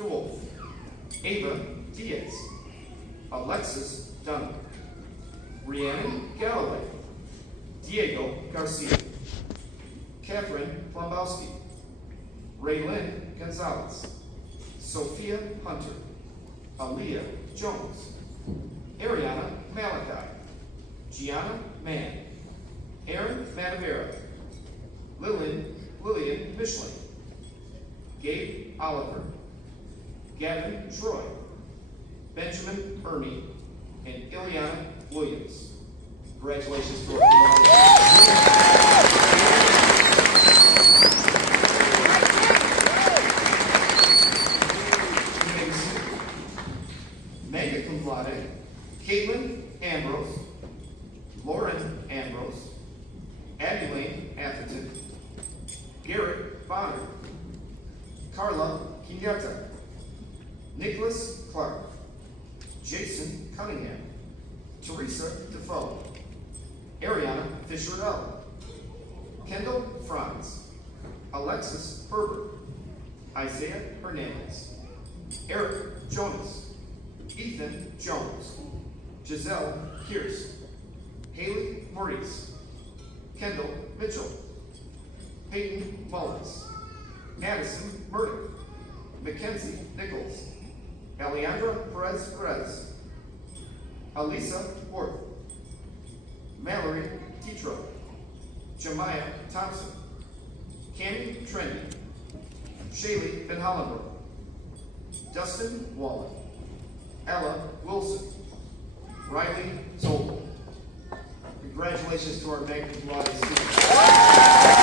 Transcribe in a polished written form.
Wolf, Ava Diaz, Alexis Dunn, Rhiannon Galloway, Diego Garcia, Catherine Plombowski, Raylyn Gonzalez, Sophia Hunter, Aaliyah Jones, Ariana Malachi, Gianna Mann, Aaron Matavera, Lillian Michelin, Gabe Oliver, Gavin Troy, Benjamin Ernie, and Ileana Williams. Congratulations to our Mega cum laude, Caitlin Ambrose, Lauren Ambrose, Adeline Atherton, Garrett Bonner, Carla Quineta, Nicholas Clark, Jason Cunningham, Teresa Defoe, Ariana Fisher-L, Kendall Franz, Alexis Herbert, Isaiah Hernandez, Eric Jonas, Ethan Jones, Giselle Pierce, Haley Maurice, Kendall Mitchell, Peyton Mullins, Madison Murdoch, Mackenzie Nichols, Alejandra Perez, Alisa Worth, Mallory Tetro, Jemiah Thompson, Cammie Trendy, Shaylee Van Hollenbroek, Dustin Wallen, Ella Wilson, Riley Zolden. Congratulations to our Magna Cum Laude students.